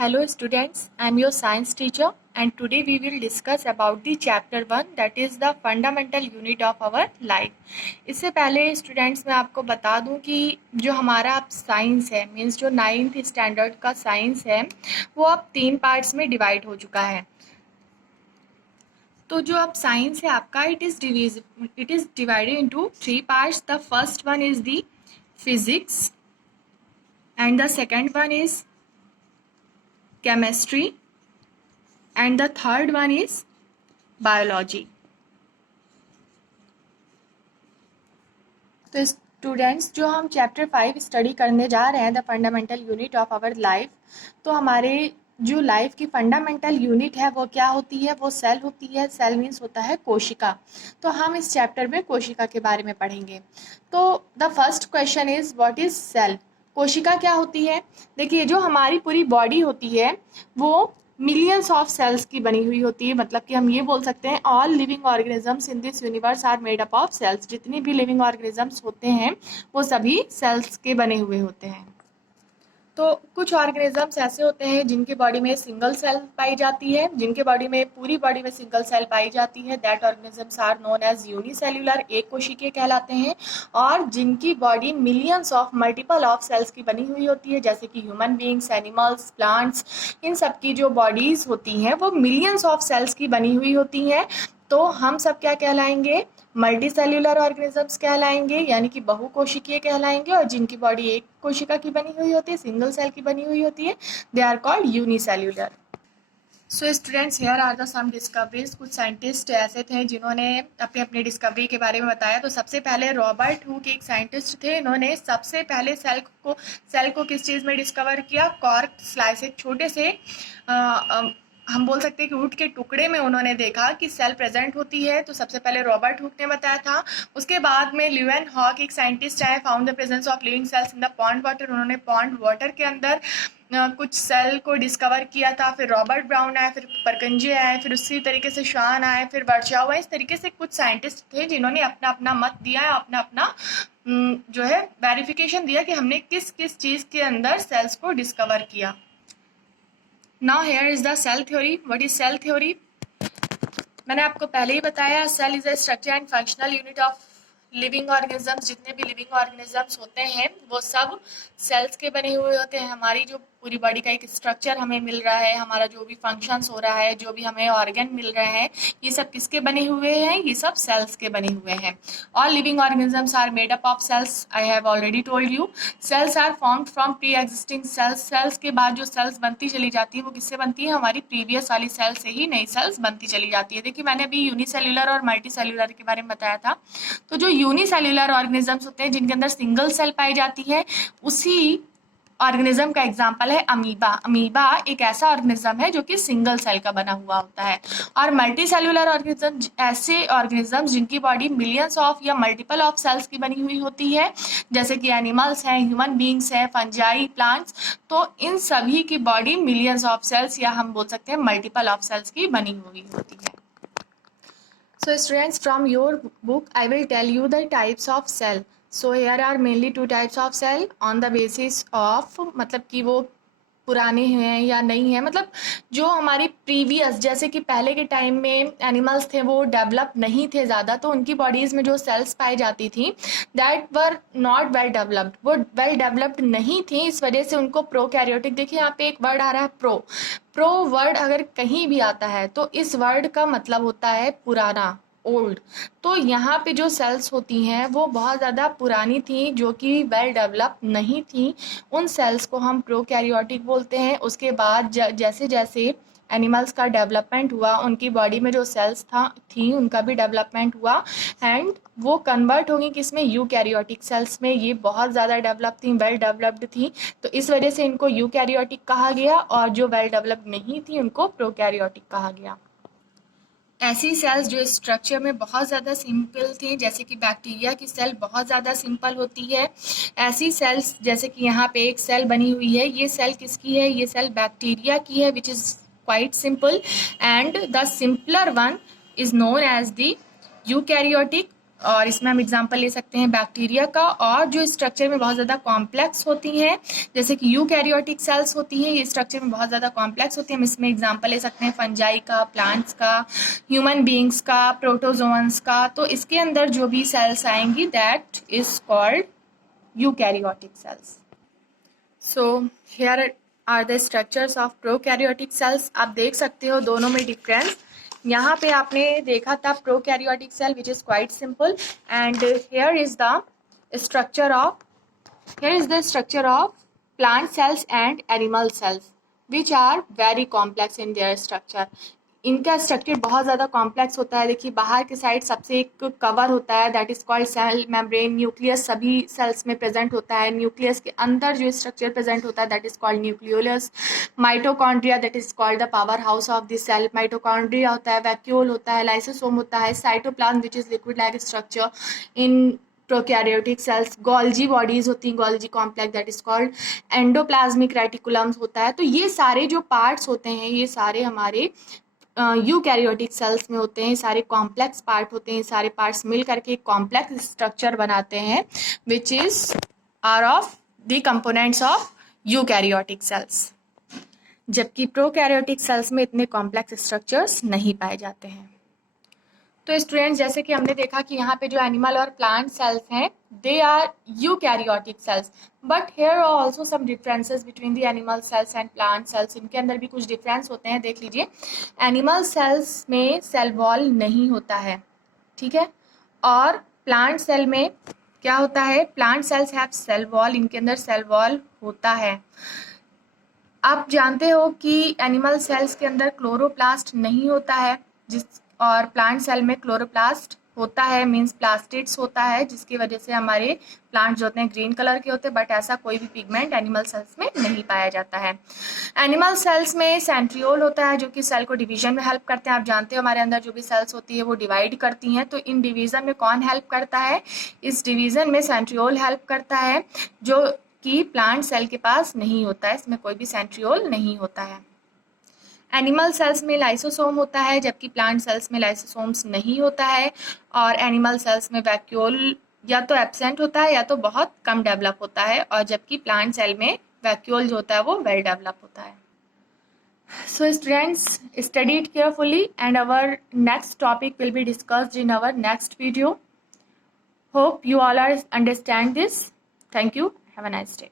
Hello students, I am your science teacher and today we will discuss about the chapter 1 that is the fundamental unit of our life. इससे पहले students मैं आपको बता दूं कि जो हमारा अब साइंस है मीन्स जो 9th स्टैंडर्ड का साइंस है वो अब 3 पार्ट्स में डिवाइड हो चुका है। तो जो अब साइंस है आपका it is divided into 3 parts. The first one is the physics and the second one is chemistry and the third one is biology. तो स्टूडेंट्स जो हम चैप्टर 5 स्टडी करने जा रहे हैं the fundamental unit of our life, तो हमारे जो लाइफ की फंडामेंटल यूनिट है वो क्या होती है? वो सेल होती है। सेल मीन्स होता है कोशिका। तो हम इस चैप्टर में कोशिका के बारे में पढ़ेंगे। तो the first question is what is cell? कोशिका क्या होती है? देखिए जो हमारी पूरी बॉडी होती है वो मिलियंस ऑफ सेल्स की बनी हुई होती है। मतलब कि हम ये बोल सकते हैं all living organisms in this universe are made up of cells. जितनी भी लिविंग ऑर्गेनिजम्स होते हैं वो सभी सेल्स के बने हुए होते हैं। तो कुछ ऑर्गेनिजम्स ऐसे होते हैं जिनकी बॉडी में सिंगल सेल पाई जाती है, जिनके बॉडी में पूरी बॉडी में सिंगल सेल पाई जाती है, that organisms are known as unicellular, एक कोशिकीय कहलाते हैं। और जिनकी body millions of multiple of cells की बनी हुई होती है, जैसे कि ह्यूमन बींग्स, एनिमल्स, प्लांट्स, इन सब की जो बॉडीज होती हैं वो मिलियंस ऑफ सेल्स की बनी हुई होती हैं। तो हम सब क्या कहलाएंगे? मल्टी सेल्यूलर ऑर्गेनिजम्स कहलाएंगे, यानी कि बहुकोशिकीय कहलाएंगे। और जिनकी बॉडी एक कोशिका की बनी हुई होती है, सिंगल सेल की बनी हुई होती है, they are called unicellular. So students, here are the some discoveries. कुछ साइंटिस्ट ऐसे थे जिन्होंने अपनी अपनी डिस्कवरी के बारे में बताया। तो सबसे पहले रॉबर्ट हुक एक साइंटिस्ट थे। इन्होंने सबसे पहले सेल को किस चीज़ में डिस्कवर किया? कॉर्क स्लाइस, एक छोटे से हम बोल सकते हैं कि ऊँट के टुकड़े में उन्होंने देखा कि सेल प्रेजेंट होती है। तो सबसे पहले रॉबर्ट हुक ने बताया था। उसके बाद में ल्यूएन हॉक एक साइंटिस्ट आए, found the presence of living cells in the pond water. उन्होंने पॉन्ड वाटर के अंदर कुछ सेल को डिस्कवर किया था। फिर रॉबर्ट ब्राउन आए, फिर परकंजे आए, फिर उसी तरीके से शान आए, फिर वर्चाओ आए। इस तरीके से कुछ साइंटिस्ट थे जिन्होंने अपना अपना मत दिया है, अपना अपना जो है वेरिफिकेशन दिया कि हमने किस किस चीज़ के अंदर सेल्स को डिस्कवर किया। Now here is the cell theory. What is cell theory? मैंने आपको पहले ही बताया, cell is a structure and functional unit of living organisms. जितने भी लिविंग ऑर्गेनिजम्स होते हैं वो सब सेल्स के बने हुए होते हैं। हमारी जो पूरी बॉडी का एक स्ट्रक्चर हमें मिल रहा है, हमारा जो भी फंक्शंस हो रहा है, जो भी हमें ऑर्गन मिल रहे हैं, ये सब किसके बने हुए हैं? ये सब सेल्स के बने हुए हैं। All living organisms are made up of cells. I have already told you. Cells are formed from pre existing cells. Cells के बाद जो सेल्स बनती चली जाती है वो किससे बनती है? हमारी प्रीवियस वाली सेल से ही नई सेल्स बनती चली जाती है। देखिए मैंने अभी यूनिसेल्यूलर और मल्टी सेल्यूलर के बारे में बताया था। तो जो यूनिसेल्यूलर ऑर्गेनिजम्स होते हैं जिनके अंदर सिंगल सेल पाई जाती है, उसी ऑर्गेनिज्म का एग्जाम्पल है अमीबा। अमीबा एक ऐसा ऑर्गेनिज्म है जो कि सिंगल सेल का बना हुआ होता है। और मल्टी सेल्यूलर ऑर्गेनिज्म ऐसे ऑर्गेनिज्म जिनकी बॉडी मिलियंस ऑफ या मल्टीपल ऑफ सेल्स की बनी हुई होती है, जैसे कि एनिमल्स हैं, ह्यूमन बींग्स हैं, फंजाई, प्लांट्स। तो इन सभी की बॉडी मिलियंस ऑफ सेल्स या हम बोल सकते हैं मल्टीपल ऑफ सेल्स की बनी हुई होती है। So students, from your book I will tell you the types of cell. So here are mainly 2 types of cell on the basis of मतलब कि वो पुराने हैं या नहीं है, मतलब जो हमारी प्रीवियस, जैसे कि पहले के टाइम में एनिमल्स थे वो डेवलप नहीं थे ज़्यादा, तो उनकी बॉडीज़ में जो सेल्स पाई जाती थी that were not well developed, वो वेल डेवलप्ड नहीं थी। इस वजह से उनको प्रोकैरियोटिक, देखिए यहाँ पे एक वर्ड आ रहा है प्रो वर्ड अगर कहीं भी आता है तो इस वर्ड का मतलब होता है पुराना, ओल्ड। तो यहाँ पे जो सेल्स होती हैं वो बहुत ज़्यादा पुरानी थी, जो कि वेल डेवलप नहीं थी। उन सेल्स को हम प्रोकैरियोटिक बोलते हैं। उसके बाद जैसे जैसे एनिमल्स का डेवलपमेंट हुआ, उनकी बॉडी में जो सेल्स थी उनका भी डेवलपमेंट हुआ एंड वो कन्वर्ट होंगी किसमें? यूकैरियोटिक सेल्स में। ये बहुत ज़्यादा डेवलप थी, वेल डेवलप्ड थी, तो इस वजह से इनको यूकैरियोटिक कहा गया। और जो वेल डेवलप्ड नहीं थी उनको प्रोकैरियोटिक कहा गया। ऐसी सेल्स जो स्ट्रक्चर में बहुत ज़्यादा सिंपल थी, जैसे कि बैक्टीरिया की सेल बहुत ज़्यादा सिंपल होती है। ऐसी सेल्स जैसे कि यहाँ पे एक सेल बनी हुई है, ये सेल किसकी है? ये सेल बैक्टीरिया की है, which is quite simple. And the simpler one is known as the eukaryotic और इसमें हम एग्जांपल ले सकते हैं बैक्टीरिया का, और जो स्ट्रक्चर में बहुत ज़्यादा कॉम्प्लेक्स होती हैं जैसे कि यूकैरियोटिक सेल्स होती हैं, ये स्ट्रक्चर में बहुत ज़्यादा कॉम्प्लेक्स होती हैं। हम इसमें एग्जांपल ले सकते हैं फंजाई का, प्लांट्स का, ह्यूमन बींग्स का, प्रोटोजोअन्स का। तो इसके अंदर जो भी सेल्स आएंगी that is called eukaryotic cells. So here are the structures of prokaryotic cells. आप देख सकते हो दोनों में डिफरेंस। यहाँ पे आपने देखा था prokaryotic cell which is quite simple, and here is the structure of plant cells and animal cells which are very complex in their structure. इनका स्ट्रक्चर बहुत ज़्यादा कॉम्प्लेक्स होता है। देखिए बाहर के साइड सबसे एक कवर होता है that is called cell membrane. Nucleus सभी सेल्स में प्रेजेंट होता है। न्यूक्लियस के अंदर जो स्ट्रक्चर प्रेजेंट होता है that is called nucleolus. Mitochondria that is called the power house of the cell. Mitochondria होता है, वैक्यूल होता है, लाइसोसोम होता है, cytoplasm which is liquid like structure in prokaryotic cells. Golgi bodies होती हैं, Golgi complex that is called endoplasmic reticulums होता है। तो ये सारे जो पार्ट्स होते हैं ये सारे हमारे यूकैरियोटिक सेल्स में होते हैं। सारे कॉम्प्लेक्स पार्ट होते हैं। सारे पार्ट्स मिल करके कॉम्प्लेक्स स्ट्रक्चर बनाते हैं which is are of the components of eukaryotic cells, जबकि प्रोकैरियोटिक सेल्स में इतने कॉम्प्लेक्स स्ट्रक्चर्स नहीं पाए जाते हैं। तो स्टूडेंट्स जैसे कि हमने देखा कि यहाँ पे जो एनिमल और प्लांट सेल्स हैं they are eukaryotic cells, but here are also some differences between the animal cells and plant cells. इनके अंदर भी कुछ डिफरेंस होते हैं। देख लीजिए, एनिमल सेल्स में सेल वॉल नहीं होता है, ठीक है, और प्लांट सेल में क्या होता है, plant cells have cell wall, इनके अंदर सेल वॉल होता है। आप जानते हो कि एनिमल सेल्स के अंदर क्लोरोप्लास्ट नहीं होता है, और प्लांट सेल में क्लोरोप्लास्ट होता है, मींस प्लास्टिड्स होता है, जिसकी वजह से हमारे प्लांट जो होते हैं ग्रीन कलर के होते हैं, बट ऐसा कोई भी पिगमेंट एनिमल सेल्स में नहीं पाया जाता है। एनिमल सेल्स में सेंट्रियोल होता है जो कि सेल को डिवीजन में हेल्प करते हैं। आप जानते हो हमारे अंदर जो भी सेल्स होती है वो डिवाइड करती हैं, तो इन डिवीजन में कौन हेल्प करता है, इस डिवीजन में सेंट्रियोल हेल्प करता है, जो कि प्लांट सेल के पास नहीं होता है, इसमें कोई भी सेंट्रियोल नहीं होता है। एनिमल सेल्स में लाइसोसोम होता है जबकि प्लांट सेल्स में लाइसोसोम्स नहीं होता है, और एनिमल सेल्स में वैक्यूल या तो एब्सेंट होता है या तो बहुत कम डेवलप होता है, और जबकि प्लांट सेल में वैक्यूल जो होता है वो वेल डेवलप होता है। So students, study it carefully and our next topic will be discussed in our next video. Hope you all are understand this. Thank you. Have a nice day.